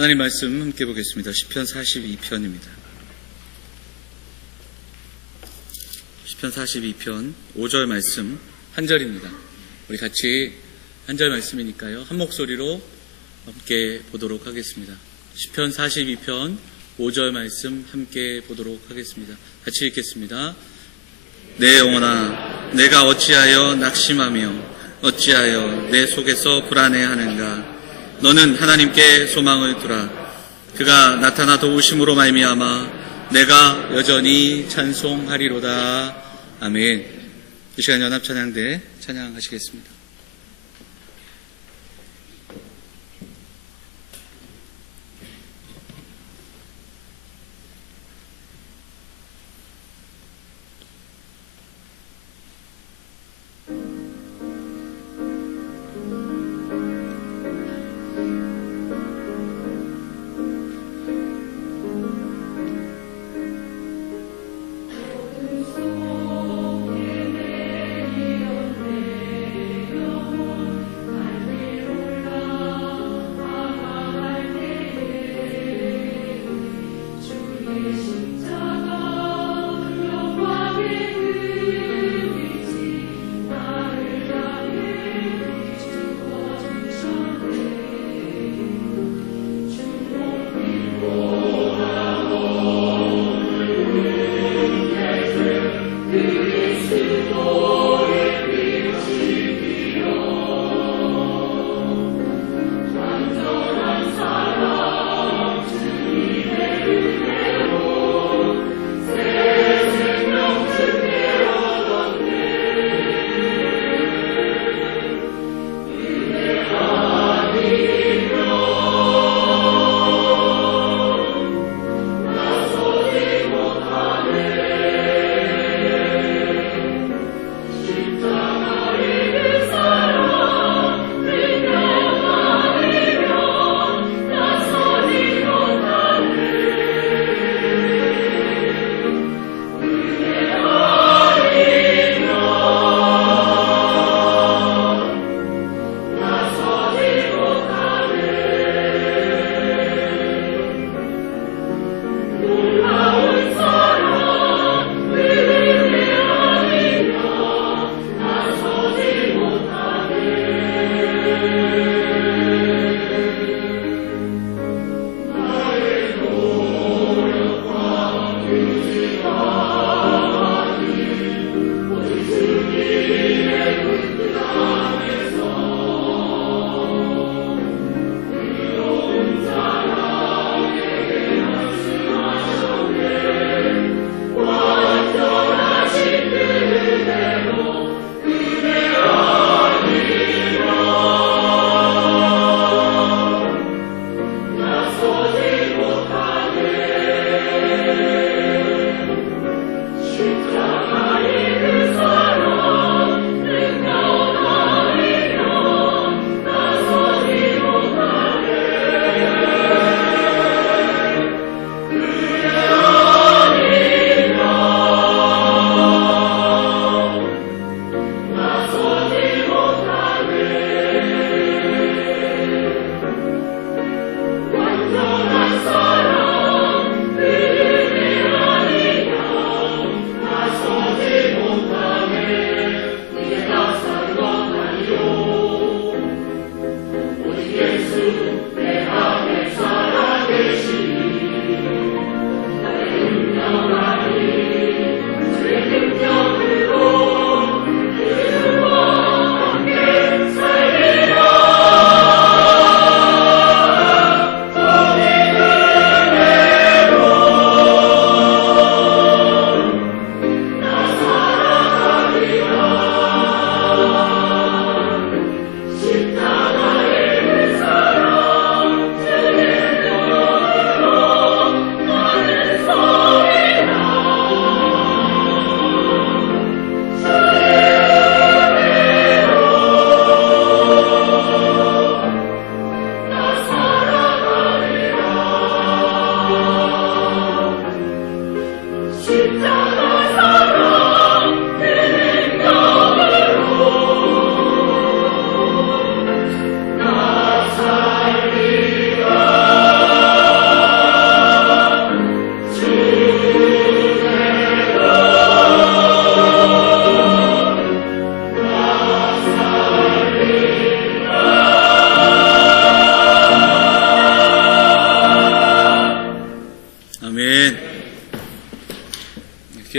하나님 말씀 함께 보겠습니다. 시편 42편입니다. 시편 42편 5절 말씀 한 절입니다. 우리 같이 한 절 말씀이니까요. 한 목소리로 함께 보도록 하겠습니다. 시편 42편 5절 말씀 함께 보도록 하겠습니다. 같이 읽겠습니다. 내 영혼아, 내가 어찌하여 낙심하며 어찌하여 내 속에서 불안해하는가. 너는 하나님께 소망을 두라. 그가 나타나 도우심으로 말미암아 내가 여전히 찬송하리로다. 아멘. 이 시간 연합찬양대 찬양하시겠습니다.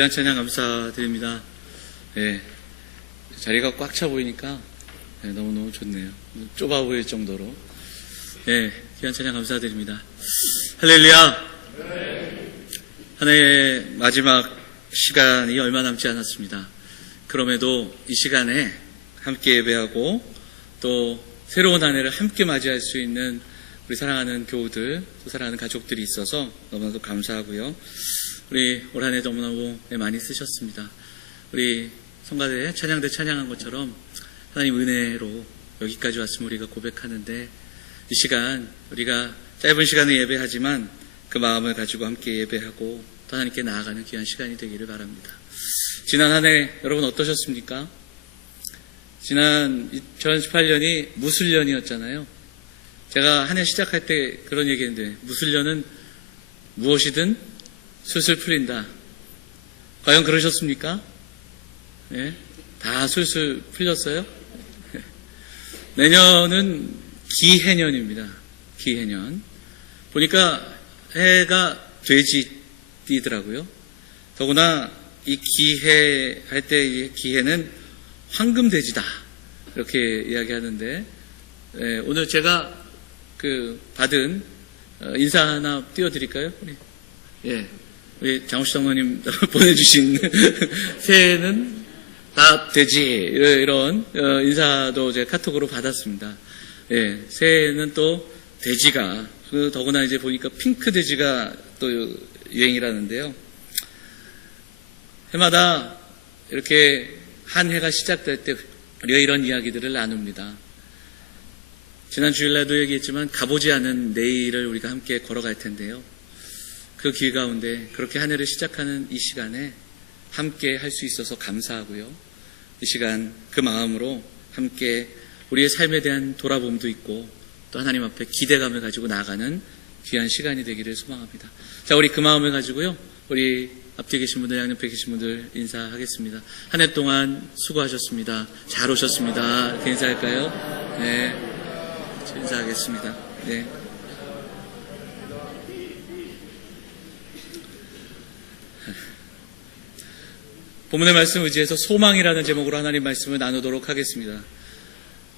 귀한 찬양 감사드립니다. 예, 자리가 꽉 차 보이니까 너무너무 좋네요. 좁아 보일 정도로. 예, 귀한 찬양 감사드립니다. 할렐루야. 한 해의 마지막 시간이 얼마 남지 않았습니다. 그럼에도 이 시간에 함께 예배하고 또 새로운 한 해를 함께 맞이할 수 있는 우리 사랑하는 교우들, 또 사랑하는 가족들이 있어서 너무나도 감사하고요. 우리 올 한 해 너무너무 많이 쓰셨습니다. 우리 성가대 찬양대 찬양한 것처럼 하나님 은혜로 여기까지 왔음을 우리가 고백하는데, 이 시간 우리가 짧은 시간에 예배하지만 그 마음을 가지고 함께 예배하고 또 하나님께 나아가는 귀한 시간이 되기를 바랍니다. 지난 한 해 여러분 어떠셨습니까? 지난 2018년이 무술년이었잖아요. 제가 한 해 시작할 때 그런 얘기했는데, 무술년은 무엇이든 술술 풀린다. 과연 그러셨습니까? 네? 다 술술 풀렸어요? 내년은 기해년입니다. 기해년. 보니까 해가 돼지띠더라고요. 더구나 이 기해 할 때 기해는 황금돼지다, 이렇게 이야기하는데, 오늘 제가 받은 인사 하나 띄워드릴까요? 우리 장우씨 장로님 보내주신 새해는 다 돼지, 이런 인사도 제가 카톡으로 받았습니다. 새해는 또 돼지가, 더구나 이제 보니까 핑크 돼지가 또 유행이라는데요. 해마다 이렇게 한 해가 시작될 때 우리가 이런 이야기들을 나눕니다. 지난 주일날도 얘기했지만 가보지 않은 내일을 우리가 함께 걸어갈 텐데요. 그 길 가운데 그렇게 한 해를 시작하는 이 시간에 함께 할 수 있어서 감사하고요. 이 시간 그 마음으로 함께 우리의 삶에 대한 돌아봄도 있고 또 하나님 앞에 기대감을 가지고 나아가는 귀한 시간이 되기를 소망합니다. 자, 우리 그 마음을 가지고요, 우리 앞뒤에 계신 분들, 양옆에 계신 분들 인사하겠습니다. 한 해 동안 수고하셨습니다. 잘 오셨습니다. 이렇게 인사할까요? 네, 인사하겠습니다. 네. 본문의 말씀 의지해서 소망이라는 제목으로 하나님 말씀을 나누도록 하겠습니다.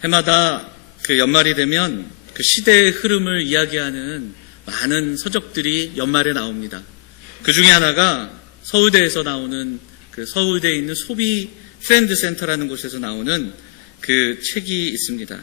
해마다 그 연말이 되면 그 시대의 흐름을 이야기하는 많은 서적들이 연말에 나옵니다. 그 중에 하나가 서울대에서 나오는, 그 서울대에 있는 소비 트렌드 센터라는 곳에서 나오는 그 책이 있습니다.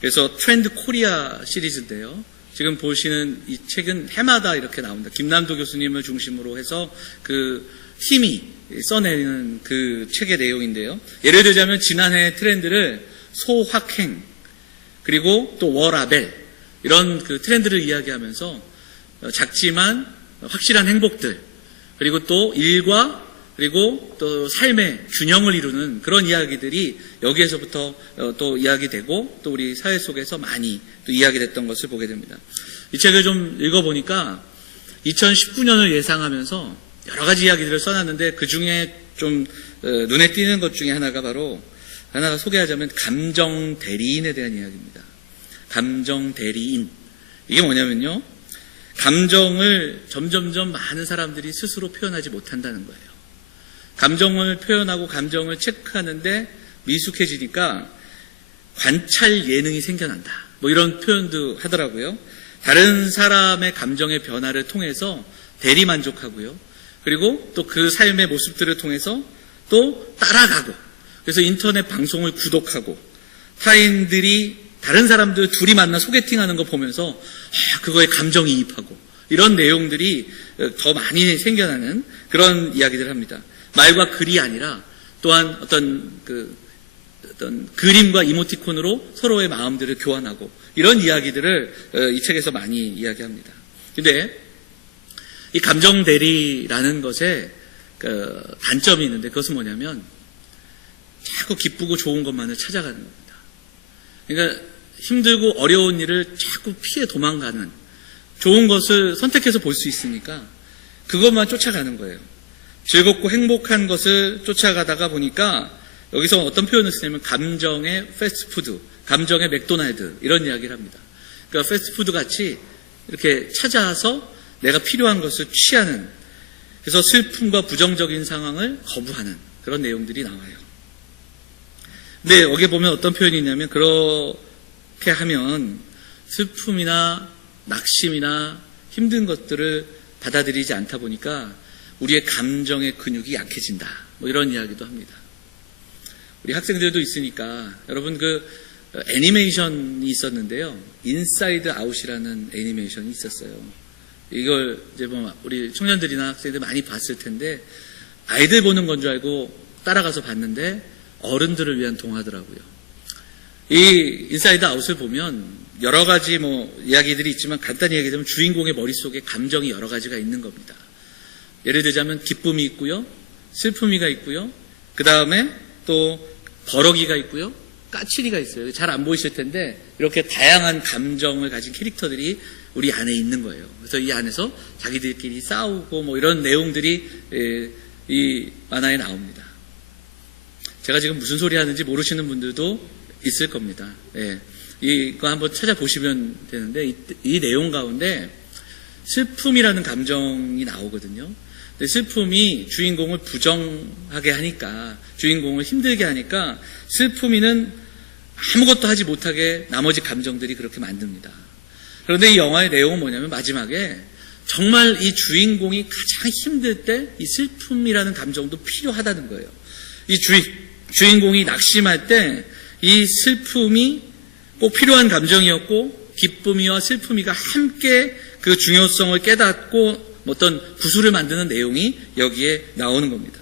그래서 트렌드 코리아 시리즈인데요. 지금 보시는 이 책은 해마다 이렇게 나옵니다. 김남도 교수님을 중심으로 해서 그 팀이 써내는 그 책의 내용인데요. 예를 들자면 지난해 트렌드를 소확행, 그리고 또 워라벨, 이런 그 트렌드를 이야기하면서 작지만 확실한 행복들, 그리고 또 일과 그리고 또 삶의 균형을 이루는 그런 이야기들이 여기에서부터 또 이야기되고 또 우리 사회 속에서 많이 또 이야기됐던 것을 보게 됩니다. 이 책을 좀 읽어보니까 2019년을 예상하면서 여러 가지 이야기들을 써놨는데, 그 중에 좀 눈에 띄는 것 중에 하나가 바로, 하나가 소개하자면 감정 대리인에 대한 이야기입니다. 감정 대리인. 이게 뭐냐면요, 감정을 점점점 많은 사람들이 스스로 표현하지 못한다는 거예요. 감정을 표현하고 감정을 체크하는데 미숙해지니까 관찰 예능이 생겨난다, 뭐 이런 표현도 하더라고요. 다른 사람의 감정의 변화를 통해서 대리 만족하고요, 그리고 또 그 삶의 모습들을 통해서 또 따라가고, 그래서 인터넷 방송을 구독하고, 타인들이, 다른 사람들 둘이 만나 소개팅하는 거 보면서 그거에 감정이입하고, 이런 내용들이 더 많이 생겨나는 그런 이야기들을 합니다. 말과 글이 아니라 또한 어떤 그림과 이모티콘으로 서로의 마음들을 교환하고, 이런 이야기들을 이 책에서 많이 이야기합니다. 근데 이 감정 대리라는 것에 그 단점이 있는데, 그것은 뭐냐면 자꾸 기쁘고 좋은 것만을 찾아가는 겁니다. 그러니까 힘들고 어려운 일을 자꾸 피해 도망가는, 좋은 것을 선택해서 볼 수 있으니까 그것만 쫓아가는 거예요. 즐겁고 행복한 것을 쫓아가다가 보니까 여기서 어떤 표현을 쓰냐면 감정의 패스트푸드, 감정의 맥도날드, 이런 이야기를 합니다. 그러니까 패스트푸드 같이 이렇게 찾아서 내가 필요한 것을 취하는, 그래서 슬픔과 부정적인 상황을 거부하는 그런 내용들이 나와요. 근데 여기 보면 어떤 표현이 있냐면, 그렇게 하면 슬픔이나 낙심이나 힘든 것들을 받아들이지 않다 보니까 우리의 감정의 근육이 약해진다. 뭐 이런 이야기도 합니다. 우리 학생들도 있으니까 여러분 그 애니메이션이 있었는데요. 인사이드 아웃이라는 애니메이션이 있었어요. 이걸 이제 뭐 우리 청년들이나 학생들 많이 봤을 텐데, 아이들 보는 건 줄 알고 따라가서 봤는데 어른들을 위한 동화더라고요. 이 인사이드 아웃을 보면 여러 가지 뭐 이야기들이 있지만, 간단히 얘기하자면 주인공의 머릿속에 감정이 여러 가지가 있는 겁니다. 예를 들자면 기쁨이 있고요, 슬픔이가 있고요, 그 다음에 또 버럭이가 있고요, 까칠이가 있어요. 잘 안 보이실 텐데 이렇게 다양한 감정을 가진 캐릭터들이 우리 안에 있는 거예요. 그래서 이 안에서 자기들끼리 싸우고 뭐 이런 내용들이 이 만화에 나옵니다. 제가 지금 무슨 소리 하는지 모르시는 분들도 있을 겁니다. 이거 한번 찾아보시면 되는데, 이 내용 가운데 슬픔이라는 감정이 나오거든요. 근데 슬픔이 주인공을 부정하게 하니까, 주인공을 힘들게 하니까 슬픔이는 아무것도 하지 못하게 나머지 감정들이 그렇게 만듭니다. 그런데 이 영화의 내용은 뭐냐면, 마지막에 정말 이 주인공이 가장 힘들 때 이 슬픔이라는 감정도 필요하다는 거예요. 이 주인공이 낙심할 때 이 슬픔이 꼭 필요한 감정이었고, 기쁨이와 슬픔이가 함께 그 중요성을 깨닫고 어떤 구슬을 만드는 내용이 여기에 나오는 겁니다.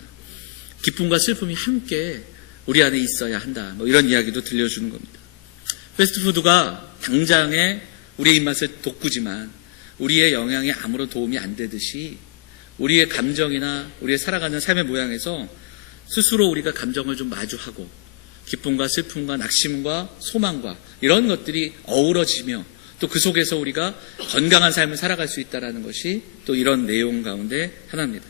기쁨과 슬픔이 함께 우리 안에 있어야 한다. 뭐 이런 이야기도 들려주는 겁니다. 패스트푸드가 당장에 우리의 입맛을 돋구지만 우리의 영양에 아무런 도움이 안 되듯이, 우리의 감정이나 우리의 살아가는 삶의 모양에서 스스로 우리가 감정을 좀 마주하고 기쁨과 슬픔과 낙심과 소망과 이런 것들이 어우러지며 또 그 속에서 우리가 건강한 삶을 살아갈 수 있다는 것이 또 이런 내용 가운데 하나입니다.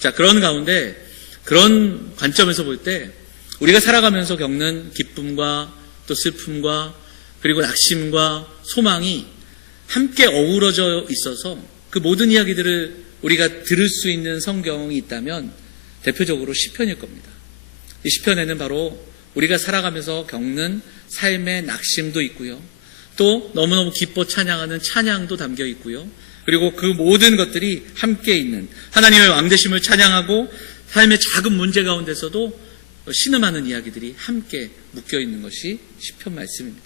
자, 그런 가운데, 그런 관점에서 볼 때 우리가 살아가면서 겪는 기쁨과 또 슬픔과 그리고 낙심과 소망이 함께 어우러져 있어서 그 모든 이야기들을 우리가 들을 수 있는 성경이 있다면 대표적으로 시편일 겁니다. 이 시편에는 바로 우리가 살아가면서 겪는 삶의 낙심도 있고요, 또 너무너무 기뻐 찬양하는 찬양도 담겨 있고요, 그리고 그 모든 것들이 함께 있는, 하나님의 왕되심을 찬양하고 삶의 작은 문제 가운데서도 신음하는 이야기들이 함께 묶여 있는 것이 시편 말씀입니다.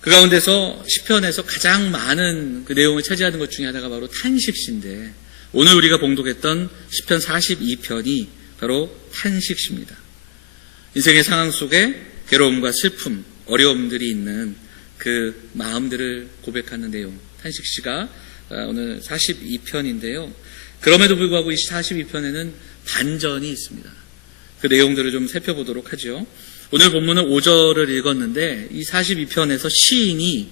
그 가운데서 시편에서 가장 많은 그 내용을 차지하는 것 중에 하나가 바로 탄식시인데, 오늘 우리가 봉독했던 시편 42편이 바로 탄식시입니다. 인생의 상황 속에 괴로움과 슬픔, 어려움들이 있는 그 마음들을 고백하는 내용, 탄식시가 오늘 42편인데요. 그럼에도 불구하고 이 42편에는 반전이 있습니다. 그 내용들을 좀 살펴보도록 하죠. 오늘 본문은 5절을 읽었는데 이 42편에서 시인이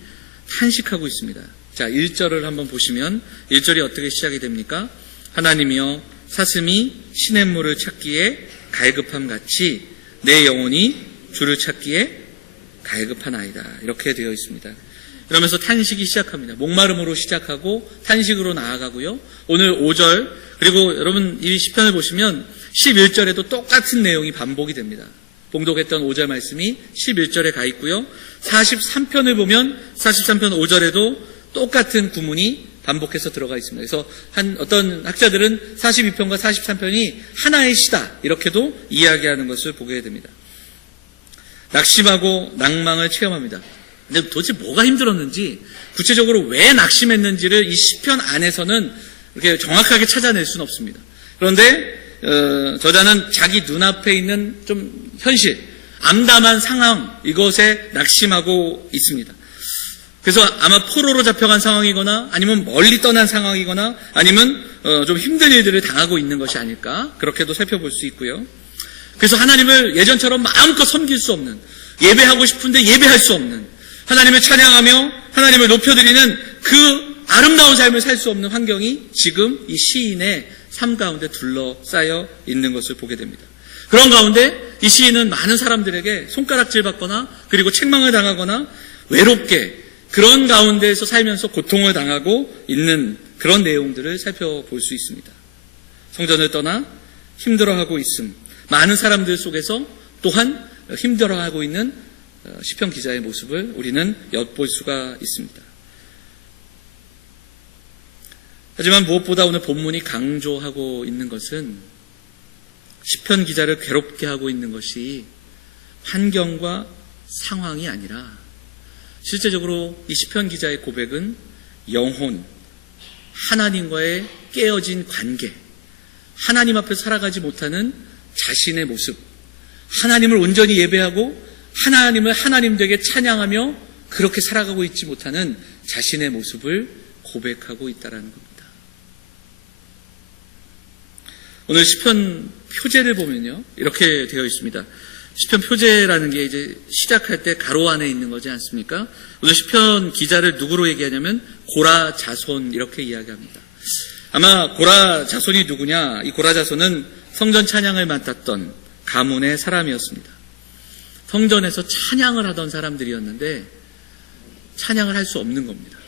탄식하고 있습니다. 자, 1절을 한번 보시면 1절이 어떻게 시작이 됩니까? 하나님이여 사슴이 시냇물을 찾기에 갈급함 같이 내 영혼이 주를 찾기에 갈급하나이다. 이렇게 되어 있습니다. 그러면서 탄식이 시작합니다. 목마름으로 시작하고 탄식으로 나아가고요. 오늘 5절, 그리고 여러분 이 시편을 보시면 11절에도 똑같은 내용이 반복이 됩니다. 봉독했던 5절 말씀이 11절에 가 있고요. 43편을 보면 43편 5절에도 똑같은 구문이 반복해서 들어가 있습니다. 그래서 어떤 학자들은 42편과 43편이 하나의 시다, 이렇게도 이야기하는 것을 보게 됩니다. 낙심하고 낭망을 체험합니다. 근데 도대체 뭐가 힘들었는지, 구체적으로 왜 낙심했는지를 이 시편 안에서는 이렇게 정확하게 찾아낼 수는 없습니다. 그런데 저자는 자기 눈앞에 있는 좀 현실, 암담한 상황, 이것에 낙심하고 있습니다. 그래서 아마 포로로 잡혀간 상황이거나 아니면 멀리 떠난 상황이거나 아니면 좀 힘든 일들을 당하고 있는 것이 아닐까, 그렇게도 살펴볼 수 있고요. 그래서 하나님을 예전처럼 마음껏 섬길 수 없는, 예배하고 싶은데 예배할 수 없는, 하나님을 찬양하며 하나님을 높여드리는 그 아름다운 삶을 살 수 없는 환경이 지금 이 시인의 삶 가운데 둘러싸여 있는 것을 보게 됩니다. 그런 가운데 이 시인은 많은 사람들에게 손가락질 받거나 그리고 책망을 당하거나 외롭게 그런 가운데에서 살면서 고통을 당하고 있는 그런 내용들을 살펴볼 수 있습니다. 성전을 떠나 힘들어하고 있음, 많은 사람들 속에서 또한 힘들어하고 있는 시편 기자의 모습을 우리는 엿볼 수가 있습니다. 하지만 무엇보다 오늘 본문이 강조하고 있는 것은 시편 기자를 괴롭게 하고 있는 것이 환경과 상황이 아니라 실제적으로 이 시편 기자의 고백은 영혼, 하나님과의 깨어진 관계, 하나님 앞에 살아가지 못하는 자신의 모습, 하나님을 온전히 예배하고 하나님을 하나님 되게 찬양하며 그렇게 살아가고 있지 못하는 자신의 모습을 고백하고 있다는 겁니다. 오늘 시편 표제를 보면요, 이렇게 되어 있습니다. 시편 표제라는 게 이제 시작할 때 가로 안에 있는 거지 않습니까? 오늘 시편 기자를 누구로 얘기하냐면 고라 자손 이렇게 이야기합니다. 아마 고라 자손이 누구냐? 이 고라 자손은 성전 찬양을 맡았던 가문의 사람이었습니다. 성전에서 찬양을 하던 사람들이었는데 찬양을 할 수 없는 겁니다.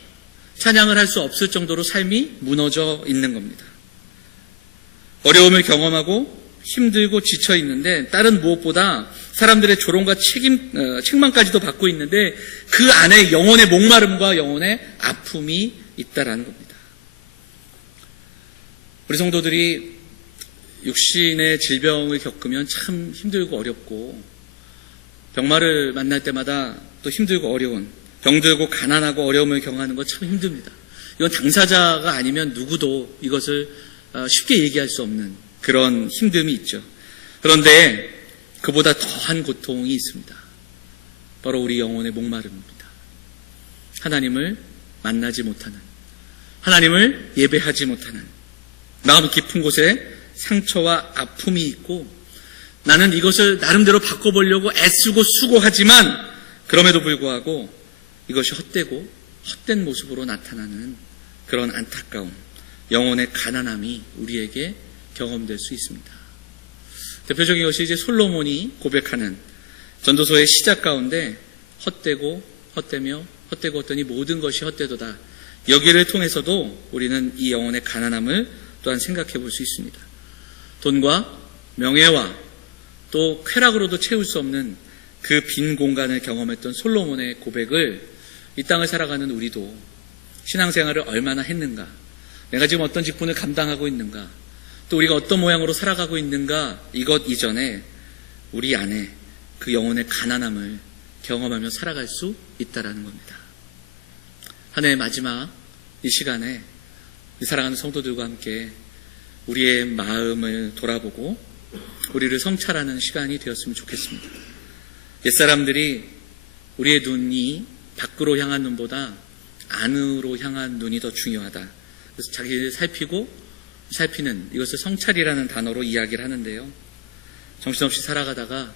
찬양을 할 수 없을 정도로 삶이 무너져 있는 겁니다. 어려움을 경험하고 힘들고 지쳐 있는데 다른 무엇보다 사람들의 조롱과 책망까지도 받고 있는데 그 안에 영혼의 목마름과 영혼의 아픔이 있다라는 겁니다. 우리 성도들이 육신의 질병을 겪으면 참 힘들고 어렵고 병마를 만날 때마다 또 힘들고 어려운, 병들고 가난하고 어려움을 경험하는 거 참 힘듭니다. 이건 당사자가 아니면 누구도 이것을 쉽게 얘기할 수 없는 그런 힘듦이 있죠. 그런데 그보다 더한 고통이 있습니다. 바로 우리 영혼의 목마름입니다. 하나님을 만나지 못하는, 하나님을 예배하지 못하는 마음 깊은 곳에 상처와 아픔이 있고 나는 이것을 나름대로 바꿔보려고 애쓰고 수고하지만 그럼에도 불구하고 이것이 헛되고 헛된 모습으로 나타나는 그런 안타까움, 영혼의 가난함이 우리에게 경험될 수 있습니다. 대표적인 것이 이제 솔로몬이 고백하는 전도서의 시작 가운데 헛되고 헛되며 헛되고 헛되니 모든 것이 헛되도다. 여기를 통해서도 우리는 이 영혼의 가난함을 또한 생각해 볼 수 있습니다. 돈과 명예와 또 쾌락으로도 채울 수 없는 그 빈 공간을 경험했던 솔로몬의 고백을 이 땅을 살아가는 우리도 신앙생활을 얼마나 했는가, 내가 지금 어떤 직분을 감당하고 있는가, 또 우리가 어떤 모양으로 살아가고 있는가, 이것 이전에 우리 안에 그 영혼의 가난함을 경험하며 살아갈 수 있다라는 겁니다. 한 해의 마지막 이 시간에 이 사랑하는 성도들과 함께 우리의 마음을 돌아보고 우리를 성찰하는 시간이 되었으면 좋겠습니다. 옛사람들이 우리의 눈이 밖으로 향한 눈보다 안으로 향한 눈이 더 중요하다. 그래서 자기를 살피는 이것을 성찰이라는 단어로 이야기를 하는데요. 정신없이 살아가다가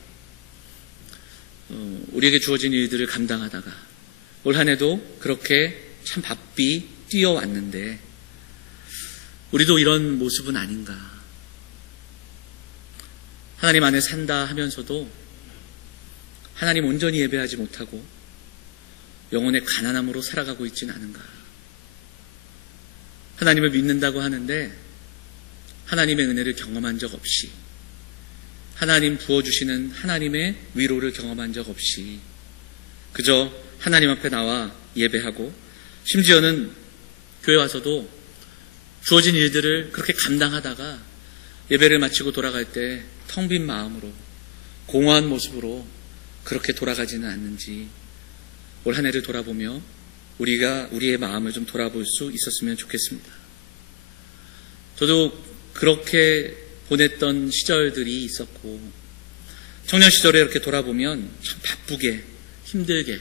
우리에게 주어진 일들을 감당하다가 올 한 해도 그렇게 참 바삐 뛰어왔는데 우리도 이런 모습은 아닌가. 하나님 안에 산다 하면서도 하나님 온전히 예배하지 못하고 영혼의 가난함으로 살아가고 있지는 않은가. 하나님을 믿는다고 하는데 하나님의 은혜를 경험한 적 없이, 하나님 부어주시는 하나님의 위로를 경험한 적 없이 그저 하나님 앞에 나와 예배하고 심지어는 교회 와서도 주어진 일들을 그렇게 감당하다가 예배를 마치고 돌아갈 때 텅 빈 마음으로 공허한 모습으로 그렇게 돌아가지는 않는지 올 한 해를 돌아보며 우리가 우리의 마음을 좀 돌아볼 수 있었으면 좋겠습니다. 저도 그렇게 보냈던 시절들이 있었고 청년 시절에 이렇게 돌아보면 참 바쁘게 힘들게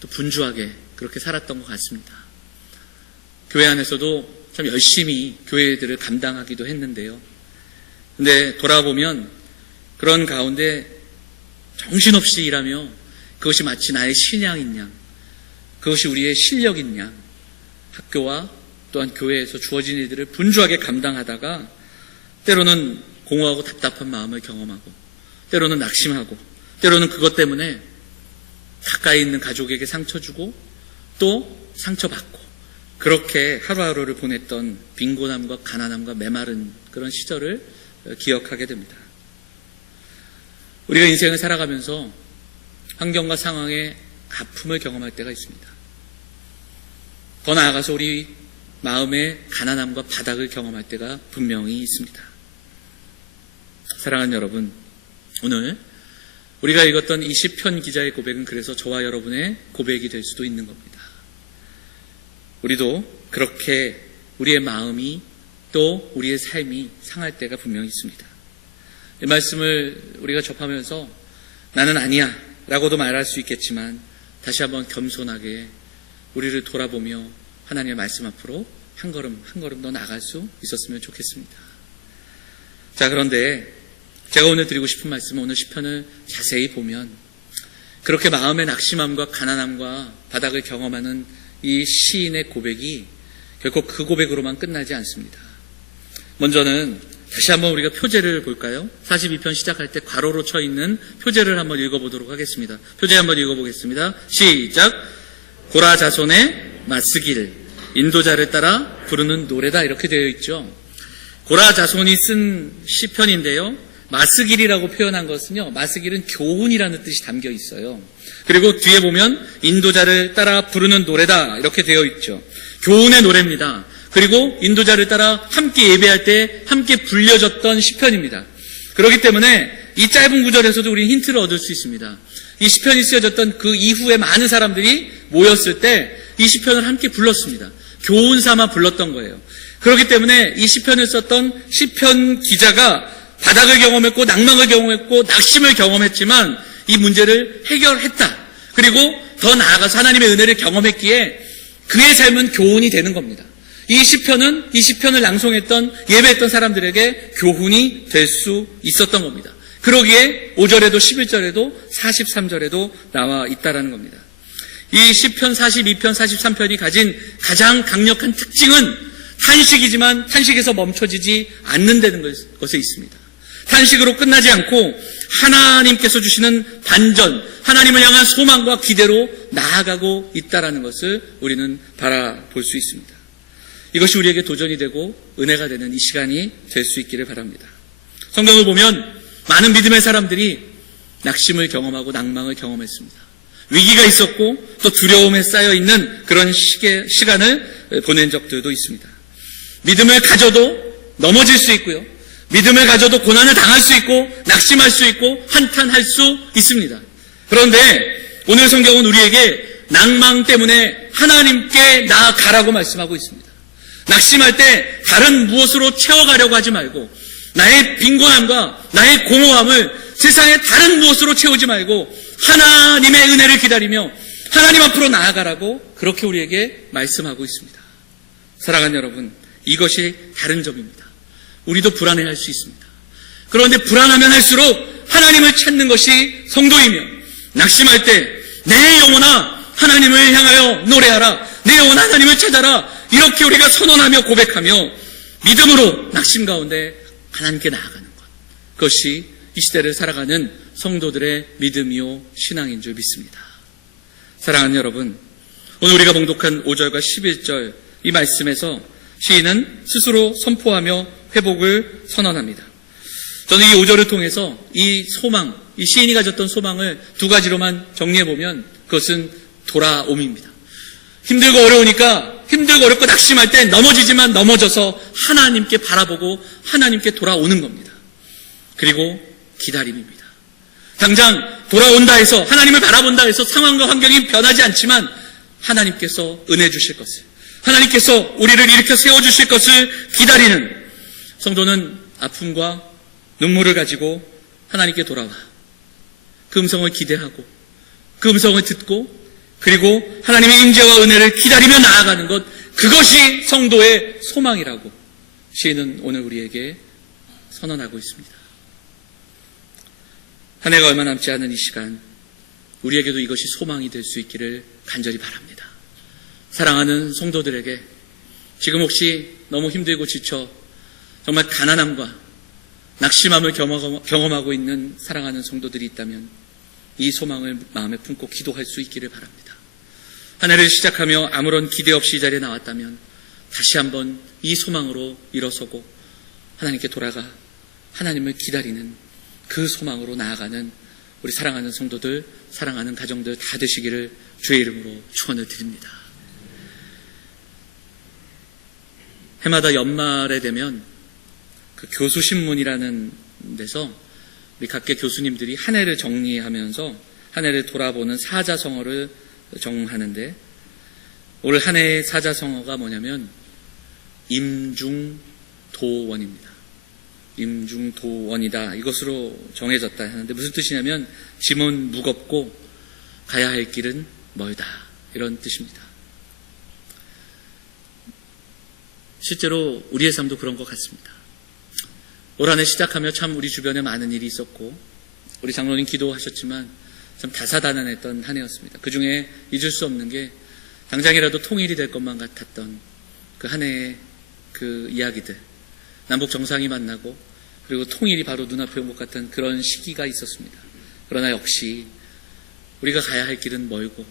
또 분주하게 그렇게 살았던 것 같습니다. 교회 안에서도 참 열심히 교회들을 감당하기도 했는데요. 근데 돌아보면 그런 가운데 정신없이 일하며 그것이 마치 나의 신앙인 양, 그것이 우리의 실력인 양, 학교와 또한 교회에서 주어진 일들을 분주하게 감당하다가 때로는 공허하고 답답한 마음을 경험하고 때로는 낙심하고 때로는 그것 때문에 가까이 있는 가족에게 상처 주고 또 상처받고 그렇게 하루하루를 보냈던 빈곤함과 가난함과 메마른 그런 시절을 기억하게 됩니다. 우리가 인생을 살아가면서 환경과 상황에 아픔을 경험할 때가 있습니다. 더 나아가서 우리 마음의 가난함과 바닥을 경험할 때가 분명히 있습니다. 사랑하는 여러분, 오늘 우리가 읽었던 이 시편 기자의 고백은 그래서 저와 여러분의 고백이 될 수도 있는 겁니다. 우리도 그렇게 우리의 마음이 또 우리의 삶이 상할 때가 분명히 있습니다. 이 말씀을 우리가 접하면서 나는 아니야 라고도 말할 수 있겠지만 다시 한번 겸손하게 우리를 돌아보며 하나님의 말씀 앞으로 한 걸음 한 걸음 더 나아갈 수 있었으면 좋겠습니다. 자, 그런데 제가 오늘 드리고 싶은 말씀은 오늘 시편을 자세히 보면 그렇게 마음의 낙심함과 가난함과 바닥을 경험하는 이 시인의 고백이 결코 그 고백으로만 끝나지 않습니다. 먼저는 다시 한번 우리가 표제를 볼까요? 42편 시작할 때 괄호로 쳐 있는 표제를 한번 읽어보도록 하겠습니다. 표제 한번 읽어보겠습니다. 시작. 고라 자손의 맞쓰기를 인도자를 따라 부르는 노래다, 이렇게 되어 있죠. 고라 자손이 쓴 시편인데요, 마스길이라고 표현한 것은요, 마스길은 교훈이라는 뜻이 담겨 있어요. 그리고 뒤에 보면 인도자를 따라 부르는 노래다, 이렇게 되어 있죠. 교훈의 노래입니다. 그리고 인도자를 따라 함께 예배할 때 함께 불려졌던 시편입니다. 그렇기 때문에 이 짧은 구절에서도 우리는 힌트를 얻을 수 있습니다. 이 시편이 쓰여졌던 그 이후에 많은 사람들이 모였을 때 이 시편을 함께 불렀습니다. 교훈 삼아 불렀던 거예요. 그렇기 때문에 이 시편을 썼던 시편 기자가 바닥을 경험했고 낭망을 경험했고 낙심을 경험했지만 이 문제를 해결했다. 그리고 더 나아가서 하나님의 은혜를 경험했기에 그의 삶은 교훈이 되는 겁니다. 이 시편을 낭송했던 예배했던 사람들에게 교훈이 될 수 있었던 겁니다. 그러기에 5절에도 11절에도 43절에도 나와 있다라는 겁니다. 이 시편 42편, 43편이 가진 가장 강력한 특징은 탄식이지만 탄식에서 멈춰지지 않는다는 것에 있습니다. 탄식으로 끝나지 않고 하나님께서 주시는 반전, 하나님을 향한 소망과 기대로 나아가고 있다는 것을 우리는 바라볼 수 있습니다. 이것이 우리에게 도전이 되고 은혜가 되는 이 시간이 될 수 있기를 바랍니다. 성경을 보면 많은 믿음의 사람들이 낙심을 경험하고 낭망을 경험했습니다. 위기가 있었고 또 두려움에 쌓여있는 그런 시간을 보낸 적들도 있습니다. 믿음을 가져도 넘어질 수 있고요, 믿음을 가져도 고난을 당할 수 있고 낙심할 수 있고 한탄할 수 있습니다. 그런데 오늘 성경은 우리에게 낭망 때문에 하나님께 나아가라고 말씀하고 있습니다. 낙심할 때 다른 무엇으로 채워가려고 하지 말고 나의 빈곤함과 나의 공허함을 세상의 다른 무엇으로 채우지 말고 하나님의 은혜를 기다리며 하나님 앞으로 나아가라고 그렇게 우리에게 말씀하고 있습니다. 사랑하는 여러분, 이것이 다른 점입니다. 우리도 불안해할 수 있습니다. 그런데 불안하면 할수록 하나님을 찾는 것이 성도이며 낙심할 때 내 영혼아 하나님을 향하여 노래하라, 내 영혼아 하나님을 찾아라, 이렇게 우리가 선언하며 고백하며 믿음으로 낙심 가운데 하나님께 나아가는 것, 그것이 이 시대를 살아가는 성도들의 믿음이요 신앙인 줄 믿습니다. 사랑하는 여러분, 오늘 우리가 봉독한 5절과 11절 이 말씀에서 시인은 스스로 선포하며 회복을 선언합니다. 저는 이 5절을 통해서 이 소망, 이 시인이 가졌던 소망을 두 가지로만 정리해보면 그것은 돌아옴입니다. 힘들고 어려우니까, 힘들고 어렵고 낙심할 때 넘어지지만 넘어져서 하나님께 바라보고 하나님께 돌아오는 겁니다. 그리고 기다림입니다. 당장 돌아온다 해서, 하나님을 바라본다 해서 상황과 환경이 변하지 않지만 하나님께서 은혜 주실 것을, 하나님께서 우리를 일으켜 세워주실 것을 기다리는 성도는 아픔과 눈물을 가지고 하나님께 돌아와 그 음성을 기대하고 그 음성을 듣고 그리고 하나님의 임재와 은혜를 기다리며 나아가는 것, 그것이 성도의 소망이라고 시인은 오늘 우리에게 선언하고 있습니다. 한 해가 얼마 남지 않은 이 시간, 우리에게도 이것이 소망이 될 수 있기를 간절히 바랍니다. 사랑하는 성도들에게 지금 혹시 너무 힘들고 지쳐 정말 가난함과 낙심함을 경험하고 있는 사랑하는 성도들이 있다면 이 소망을 마음에 품고 기도할 수 있기를 바랍니다. 한 해를 시작하며 아무런 기대 없이 이 자리에 나왔다면 다시 한번 이 소망으로 일어서고 하나님께 돌아가 하나님을 기다리는 그 소망으로 나아가는 우리 사랑하는 성도들, 사랑하는 가정들 다 되시기를 주의 이름으로 축원을 드립니다. 해마다 연말에 되면 그 교수신문이라는 데서 우리 각계 교수님들이 한 해를 정리하면서 한 해를 돌아보는 사자성어를 정하는데 올 한 해의 사자성어가 뭐냐면 임중도원입니다. 임중도원이다. 이것으로 정해졌다 하는데 무슨 뜻이냐면 짐은 무겁고 가야 할 길은 멀다. 이런 뜻입니다. 실제로 우리의 삶도 그런 것 같습니다. 올 한 해 시작하며 참 우리 주변에 많은 일이 있었고 우리 장로님 기도하셨지만 참 다사다난했던 한 해였습니다. 그 중에 잊을 수 없는 게 당장이라도 통일이 될 것만 같았던 그 한 해의 그 이야기들, 남북 정상이 만나고 그리고 통일이 바로 눈앞에 온 것 같은 그런 시기가 있었습니다. 그러나 역시 우리가 가야 할 길은 멀고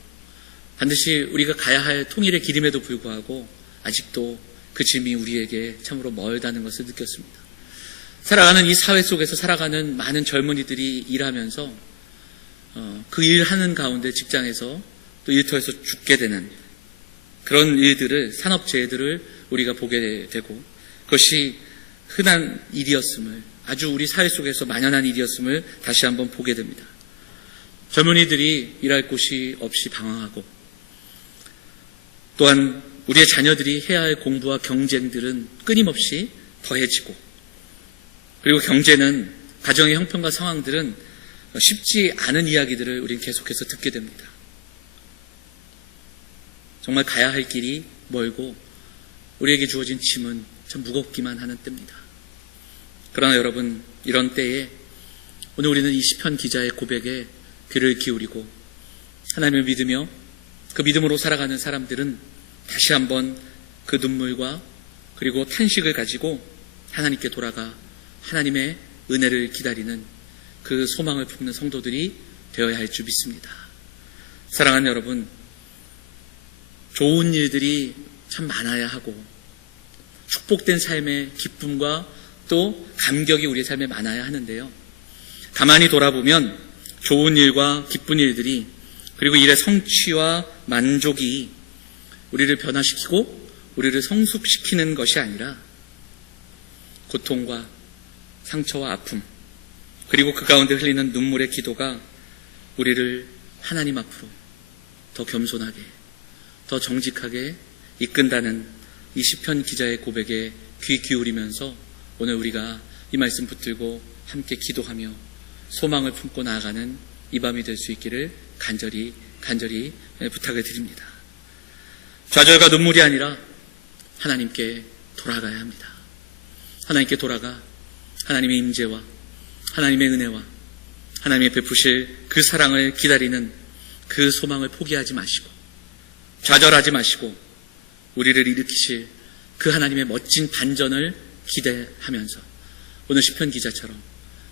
반드시 우리가 가야 할 통일의 길임에도 불구하고 아직도 그 짐이 우리에게 참으로 멀다는 것을 느꼈습니다. 살아가는 이 사회 속에서 살아가는 많은 젊은이들이 일하면서 그 일하는 가운데 직장에서 또 일터에서 죽게 되는 그런 일들을, 산업재해들을 우리가 보게 되고 그것이 흔한 일이었음을, 아주 우리 사회 속에서 만연한 일이었음을 다시 한번 보게 됩니다. 젊은이들이 일할 곳이 없이 방황하고 또한 우리의 자녀들이 해야 할 공부와 경쟁들은 끊임없이 더해지고 그리고 경제는 가정의 형편과 상황들은 쉽지 않은 이야기들을 우리는 계속해서 듣게 됩니다. 정말 가야 할 길이 멀고 우리에게 주어진 짐은 참 무겁기만 하는 때입니다. 그러나 여러분, 이런 때에 오늘 우리는 이 시편 기자의 고백에 귀를 기울이고 하나님을 믿으며 그 믿음으로 살아가는 사람들은 다시 한번 그 눈물과 그리고 탄식을 가지고 하나님께 돌아가 하나님의 은혜를 기다리는 그 소망을 품는 성도들이 되어야 할 줄 믿습니다. 사랑하는 여러분, 좋은 일들이 참 많아야 하고 축복된 삶의 기쁨과 또 감격이 우리의 삶에 많아야 하는데요. 가만히 돌아보면 좋은 일과 기쁜 일들이 그리고 일의 성취와 만족이 우리를 변화시키고 우리를 성숙시키는 것이 아니라 고통과 상처와 아픔 그리고 그 가운데 흘리는 눈물의 기도가 우리를 하나님 앞으로 더 겸손하게, 더 정직하게 이끈다는 이 시편 기자의 고백에 귀 기울이면서 오늘 우리가 이 말씀 붙들고 함께 기도하며 소망을 품고 나아가는 이 밤이 될 수 있기를 간절히 부탁을 드립니다. 좌절과 눈물이 아니라 하나님께 돌아가야 합니다. 하나님께 돌아가 하나님의 임재와 하나님의 은혜와 하나님의 베푸실 그 사랑을 기다리는 그 소망을 포기하지 마시고 좌절하지 마시고 우리를 일으키실 그 하나님의 멋진 반전을 기대하면서 오늘 시편 기자처럼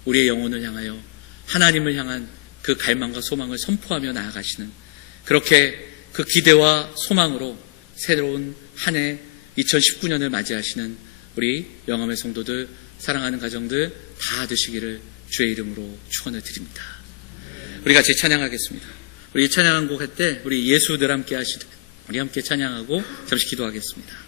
우리의 영혼을 향하여 하나님을 향한 그 갈망과 소망을 선포하며 나아가시는, 그렇게 그 기대와 소망으로 새로운 한 해 2019년을 맞이하시는 우리 영암의 성도들, 사랑하는 가정들 다 되시기를 주의 이름으로 축원을 드립니다. 우리 같이 찬양하겠습니다. 우리 찬양한 곡 할 때 우리 예수들 함께 하시듯 우리 함께 찬양하고 잠시 기도하겠습니다.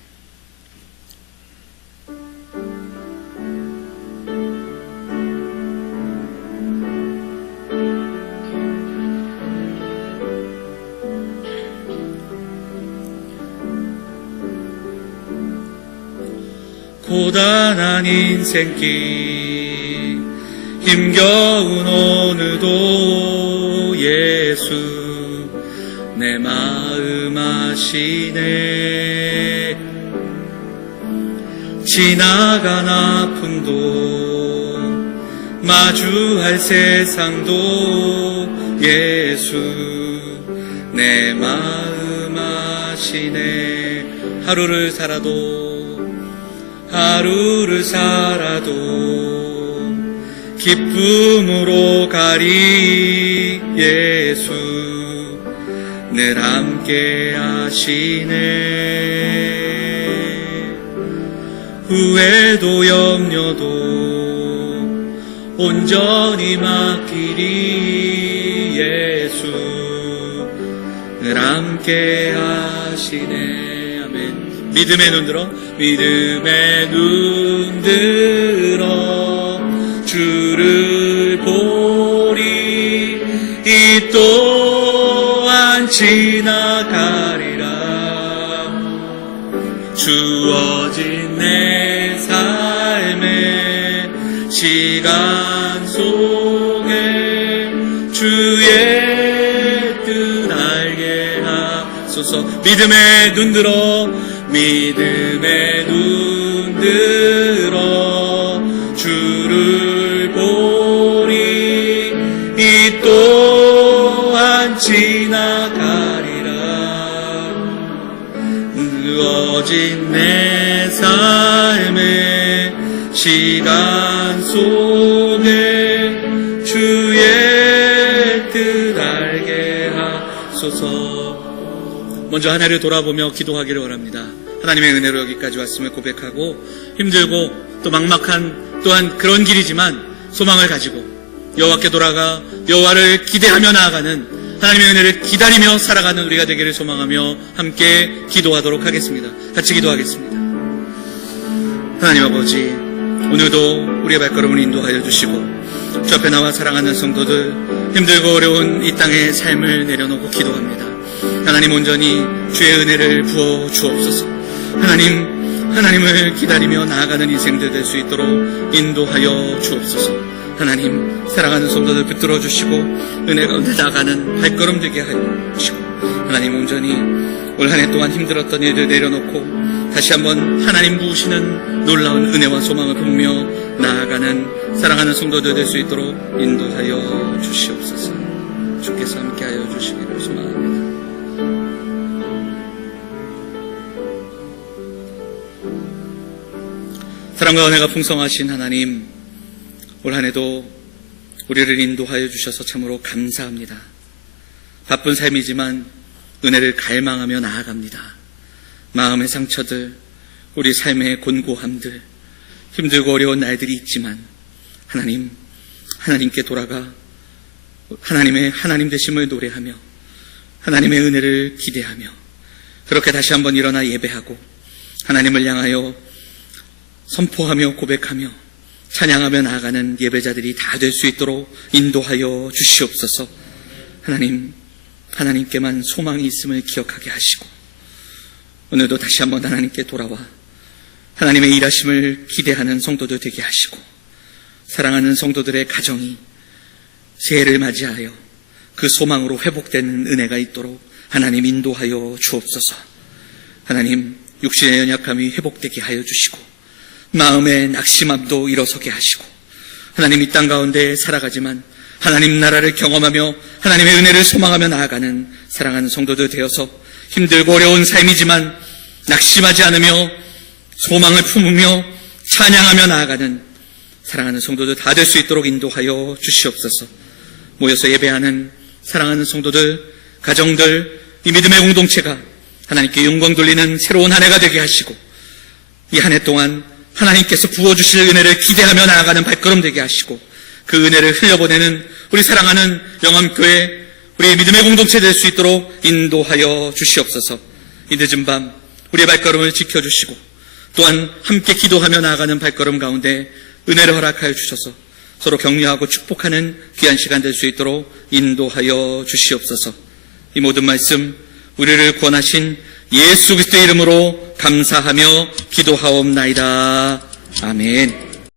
고단한 인생길 힘겨운 오늘도 예수 내 마음 아시네. 지나간 아픔도 마주할 세상도 예수 내 마음 아시네. 하루를 살아도 기쁨으로 가리 예수 늘 함께 하시네. 후회도 염려도 온전히 맡기리 예수 늘 함께 하시네. 아멘. 믿음의 눈 들어, 믿음의 눈 들어 주를 보리. 이 또한 지나가리라. 주어진 내 삶의 시간 속에 주의 뜻 알게 하소서. 믿음의 눈 들어, 믿음의 눈 들어 주를 보리. 이 또한 지나가리라. 주어진 내 삶의 시간 속에 주의 뜻 알게 하소서. 먼저 하나를 돌아보며 기도하기를 원합니다. 하나님의 은혜로 여기까지 왔음을 고백하고, 힘들고 또 막막한 또한 그런 길이지만 소망을 가지고 여호와께 돌아가 여호와를 기대하며 나아가는, 하나님의 은혜를 기다리며 살아가는 우리가 되기를 소망하며 함께 기도하도록 하겠습니다. 같이 기도하겠습니다. 하나님 아버지, 오늘도 우리의 발걸음을 인도하여 주시고 주 앞에 나와 사랑하는 성도들, 힘들고 어려운 이 땅의 삶을 내려놓고 기도합니다. 하나님 온전히 주의 은혜를 부어 주옵소서. 하나님을 기다리며 나아가는 인생들 될 수 있도록 인도하여 주옵소서. 하나님, 사랑하는 성도들 붙들어 주시고 은혜 가운데 나아가는 발걸음 되게 하여 주시고, 하나님 온전히 올 한 해 동안 힘들었던 일들 내려놓고 다시 한번 하나님 부으시는 놀라운 은혜와 소망을 품으며 나아가는 사랑하는 성도들 될 수 있도록 인도하여 주시옵소서. 주께서 함께하여 주시기를 소망합니다. 사랑과 은혜가 풍성하신 하나님, 올 한 해도 우리를 인도하여 주셔서 참으로 감사합니다. 바쁜 삶이지만 은혜를 갈망하며 나아갑니다. 마음의 상처들, 우리 삶의 곤고함들, 힘들고 어려운 날들이 있지만 하나님께 돌아가 하나님 되심을 노래하며 하나님의 은혜를 기대하며 그렇게 다시 한번 일어나 예배하고 하나님을 향하여 선포하며 고백하며 찬양하며 나아가는 예배자들이 다 될 수 있도록 인도하여 주시옵소서. 하나님께만 소망이 있음을 기억하게 하시고, 오늘도 다시 한번 하나님께 돌아와 하나님의 일하심을 기대하는 성도들 되게 하시고, 사랑하는 성도들의 가정이 새해를 맞이하여 그 소망으로 회복되는 은혜가 있도록 하나님 인도하여 주옵소서. 하나님, 육신의 연약함이 회복되게 하여 주시고 마음의 낙심함도 일어서게 하시고, 하나님 이 땅 가운데 살아가지만 하나님 나라를 경험하며 하나님의 은혜를 소망하며 나아가는 사랑하는 성도들 되어서 힘들고 어려운 삶이지만 낙심하지 않으며 소망을 품으며 찬양하며 나아가는 사랑하는 성도들 다 될 수 있도록 인도하여 주시옵소서. 모여서 예배하는 사랑하는 성도들, 가정들, 이 믿음의 공동체가 하나님께 영광 돌리는 새로운 한 해가 되게 하시고, 이 한 해 동안 하나님께서 부어주실 은혜를 기대하며 나아가는 발걸음 되게 하시고, 그 은혜를 흘려보내는 우리 사랑하는 영암교회, 우리 믿음의 공동체 될 수 있도록 인도하여 주시옵소서. 이 늦은 밤 우리의 발걸음을 지켜주시고 또한 함께 기도하며 나아가는 발걸음 가운데 은혜를 허락하여 주셔서 서로 격려하고 축복하는 귀한 시간 될 수 있도록 인도하여 주시옵소서. 이 모든 말씀 우리를 구원하신 예수 그리스도의 이름으로 감사하며 기도하옵나이다. 아멘.